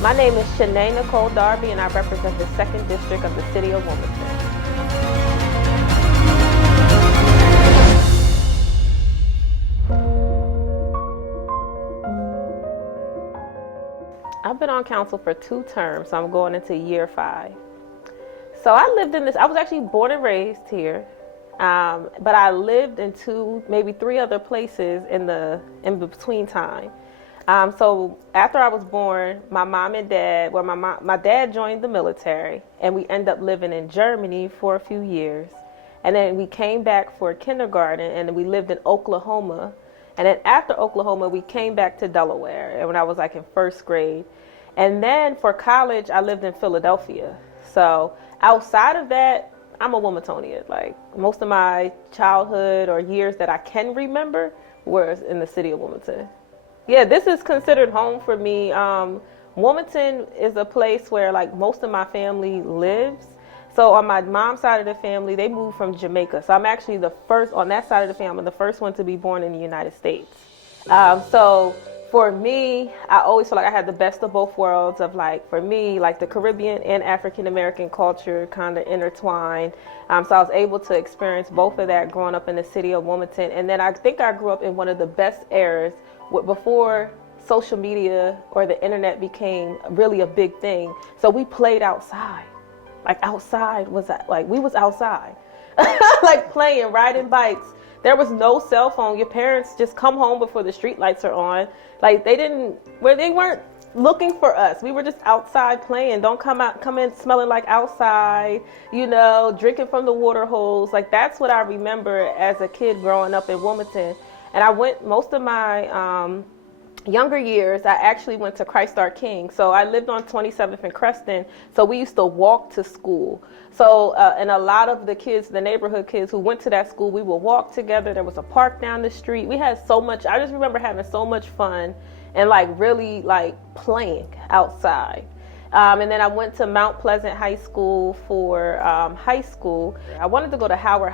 My name is Shané Darby, and I represent the 2nd District of the City of Wilmington. I've been on council for 2 terms, so I'm going into year 5. So I lived in this, I was actually born and raised here, but I lived in 2, maybe 3 other places in between time. So after I was born, my mom and dad, my dad joined the military, and we ended up living in Germany for a few years. And then we came back for kindergarten, and we lived in Oklahoma. And then after Oklahoma, we came back to Delaware, and when I was like in 1st grade. And then for college, I lived in Philadelphia. So outside of that, I'm a Wilmingtonian. Like most of my childhood or years that I can remember were in the city of Wilmington. Yeah, this is considered home for me. Wilmington is a place where like most of my family lives. So on my mom's side of the family, they moved from Jamaica. So I'm actually the first, on that side of the family, the first one to be born in the United States. So for me, I always feel like I had the best of both worlds of like, for me, like the Caribbean and African American culture kind of intertwined. So I was able to experience both of that growing up in the city of Wilmington. And then I think I grew up in one of the best eras before social media or the internet became really a big thing. So we played outside. Like outside was like, we was outside, like playing, riding bikes. There was no cell phone. Your parents just come home before the street lights are on. Like they weren't looking for us. We were just outside playing. Don't come in smelling like outside, drinking from the water holes. Like that's what I remember as a kid growing up in Wilmington. And I went most of my younger years, I actually went to Christ Our King. So I lived on 27th and Creston. So we used to walk to school. So, and a lot of the kids, the neighborhood kids who went to that school, we would walk together. There was a park down the street. We had so much, I just remember having so much fun and like really like playing outside. And then I went to Mount Pleasant High School for high school. I wanted to go to Howard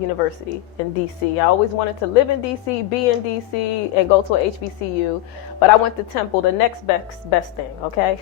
University in DC. I always wanted to live in DC, be in DC, and go to a HBCU. But I went to Temple, the next best thing, okay?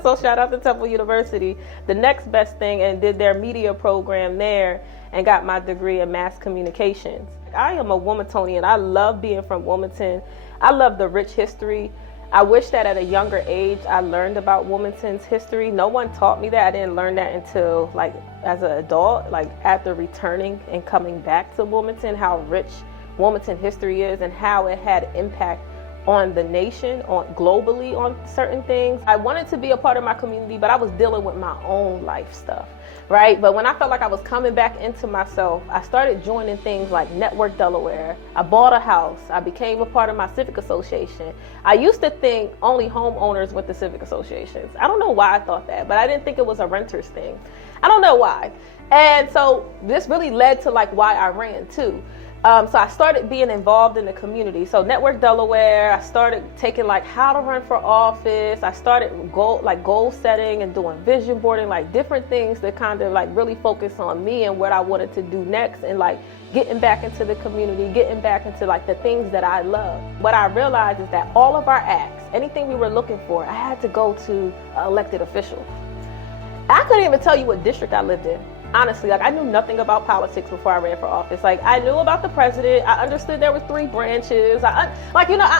So shout out to Temple University, the next best thing, and did their media program there and got my degree in mass communications. I am a Wilmingtonian. I love being from Wilmington. I love the rich history. I wish that at a younger age I learned about Wilmington's history. No one taught me that. I didn't learn that until like as an adult, like after returning and coming back to Wilmington, how rich Wilmington history is and how it had impact on the nation, on globally on certain things. I wanted to be a part of my community, but I was dealing with my own life stuff, right? But when I felt like I was coming back into myself, I started joining things like Network Delaware. I bought a house. I became a part of my civic association. I used to think only homeowners went to civic associations. I don't know why I thought that, but I didn't think it was a renters thing. I don't know why. And so this really led to like why I ran too. So I started being involved in the community. So Network Delaware, I started taking like how to run for office. I started goal setting and doing vision boarding, like different things that kind of like really focus on me and what I wanted to do next and like getting back into the community, getting back into like the things that I love. What I realized is that all of our acts, anything we were looking for, I had to go to an elected official. I couldn't even tell you what district I lived in. Honestly, like I knew nothing about politics before I ran for office. Like I knew about the president. I understood there was 3 branches. I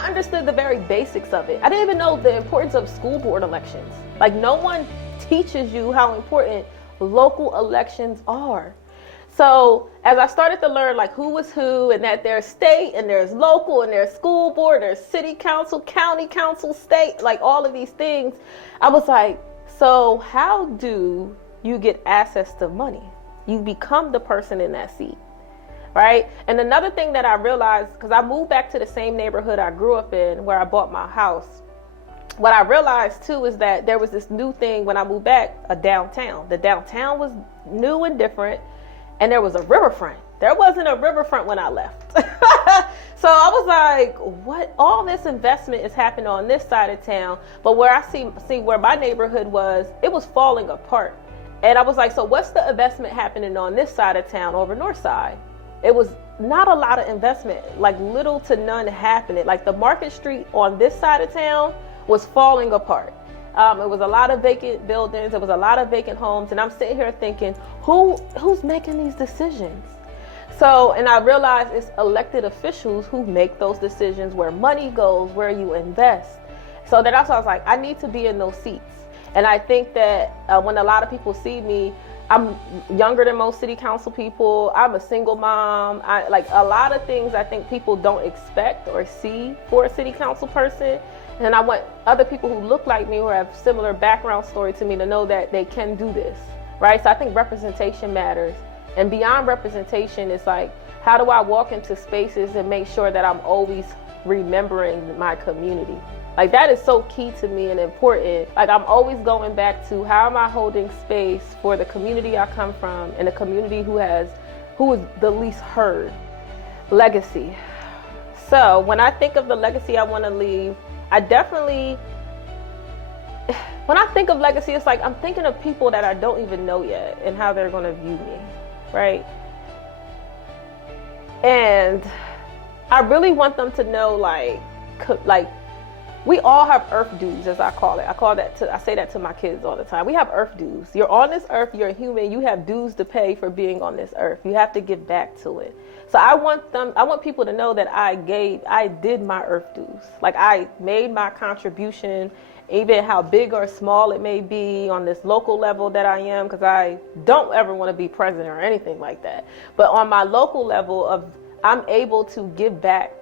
understood the very basics of it. I didn't even know the importance of school board elections. Like no one teaches you how important local elections are. So as I started to learn like who was who and that there's state and there's local and there's school board, there's city council, county council, state, like all of these things, I was like, so how do you get access to money? You become the person in that seat, right? And another thing that I realized, because I moved back to the same neighborhood I grew up in where I bought my house, what I realized too is that there was this new thing when I moved back, a downtown. The downtown was new and different, and there was a riverfront. There wasn't a riverfront when I left. So I was like, what? All this investment is happening on this side of town, but where I see where my neighborhood was, it was falling apart. And I was like, so what's the investment happening on this side of town over north side? It was not a lot of investment, like little to none happening. Like the Market Street on this side of town was falling apart. It was a lot of vacant buildings. It was a lot of vacant homes. And I'm sitting here thinking, who's making these decisions? So, and I realized it's elected officials who make those decisions, where money goes, where you invest. So that's why I was like, I need to be in those seats. And I think that when a lot of people see me, I'm younger than most city council people. I'm a single mom. I like a lot of things I think people don't expect or see for a city council person. And I want other people who look like me, who have similar background story to me, to know that they can do this, right? So I think representation matters. And beyond representation, it's like, how do I walk into spaces and make sure that I'm always remembering my community? Like, that is so key to me and important. Like, I'm always going back to, how am I holding space for the community I come from, and the community who is the least heard? Legacy. So when I think of the legacy I want to leave, when I think of legacy, it's like I'm thinking of people that I don't even know yet and how they're going to view me, right? And I really want them to know, like we all have earth dues, as I call it. I say that to my kids all the time. We have earth dues. You're on this earth, you're a human, you have dues to pay for being on this earth. You have to give back to it. So I want people to know that I did my earth dues. Like, I made my contribution, even how big or small it may be, on this local level that I am, because I don't ever want to be president or anything like that. But on my local level I'm able to give back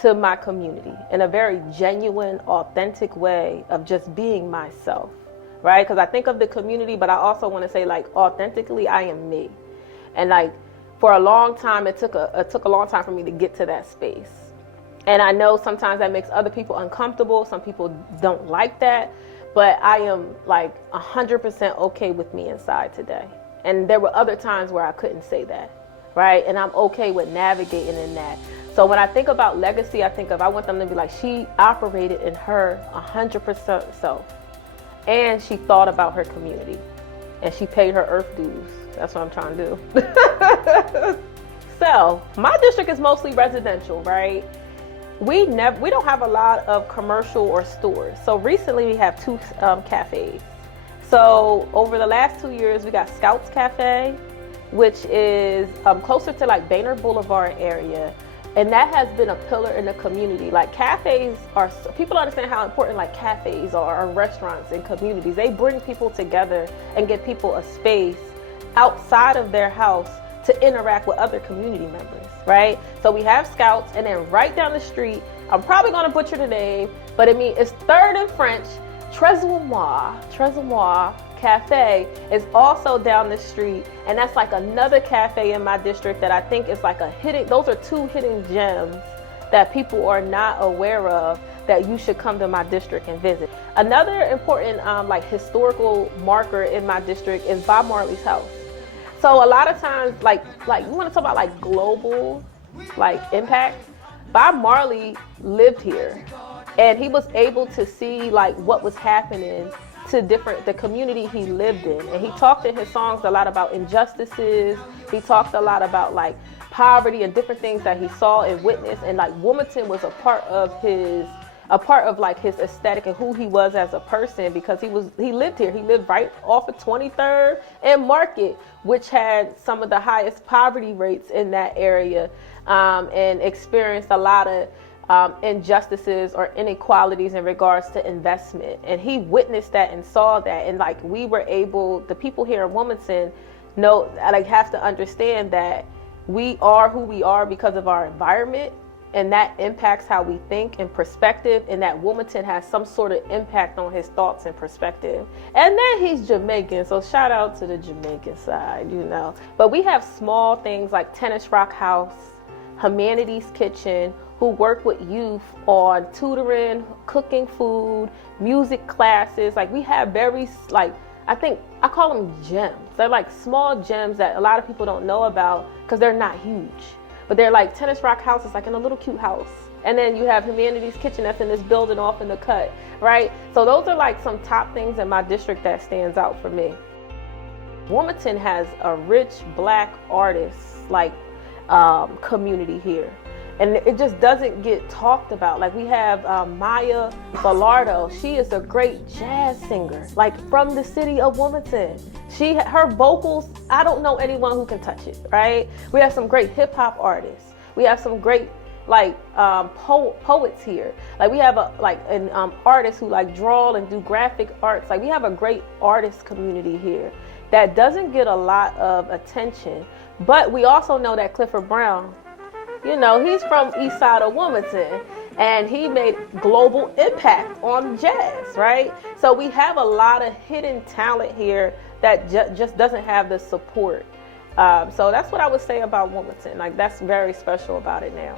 to my community in a very genuine, authentic way of just being myself, right? Because I think of the community, but I also want to say, like, authentically, I am me. And like, for a long time, it took a long time for me to get to that space. And I know sometimes that makes other people uncomfortable. Some people don't like that, but I am like 100% okay with me inside today. And there were other times where I couldn't say that, right? And I'm okay with navigating in that. So when I think about legacy, I want them to be like, she operated in her 100% self, and she thought about her community, and she paid her earth dues. That's what I'm trying to do. So my district is mostly residential, right? We don't have a lot of commercial or stores. So recently we have 2 cafes. So over the last 2 years, we got Scouts Cafe, which is closer to like Boehner Boulevard area. And that has been a pillar in the community. Like, cafes people understand how important like cafes are, or restaurants in communities. They bring people together and give people a space outside of their house to interact with other community members, right? So we have Scouts, and then right down the street, I'm probably gonna butcher the name, but it's 3rd and French, Trésor Cafe is also down the street, and that's like another cafe in my district that I think is like those are 2 hidden gems that people are not aware of, that you should come to my district and visit. Another important like historical marker in my district is Bob Marley's house. So a lot of times, like you want to talk about like global like impact, Bob Marley lived here, and he was able to see like what was happening to the community he lived in. And he talked in his songs a lot about injustices. He talked a lot about like poverty and different things that he saw and witnessed. And like, Wilmington was a part of like his aesthetic and who he was as a person, because he lived here. He lived right off of 23rd and Market, which had some of the highest poverty rates in that area, and experienced a lot of injustices or inequalities in regards to investment. And he witnessed that and saw that. And like, the people here in Wilmington have to understand that we are who we are because of our environment, and that impacts how we think and perspective, and that Wilmington has some sort of impact on his thoughts and perspective. And then he's Jamaican, so shout out to the Jamaican side, But we have small things like Tennis Rock House, Humanities Kitchen, who work with youth on tutoring, cooking food, music classes. Like, we have very, like, I call them gems. They're like small gems that a lot of people don't know about because they're not huge. But they're like, Tennis Rock House is like in a little cute house. And then you have Humanities Kitchen that's in this building off in the cut, right? So those are like some top things in my district that stands out for me. Wilmington has a rich Black artist like community here. and it just doesn't get talked about. Like we have Maya Bellardo. She is a great jazz singer, like from the city of Wilmington. Her vocals, I don't know anyone who can touch it, right? We have some great hip hop artists. We have some great poets here. Like we have an artists who like draw and do graphic arts. Like we have a great artist community here that doesn't get a lot of attention. But we also know that Clifford Brown, you know, he's from east side of Wilmington, and he made global impact on jazz, right? So we have a lot of hidden talent here that just doesn't have the support. So that's what I would say about Wilmington. Like that's very special about it now.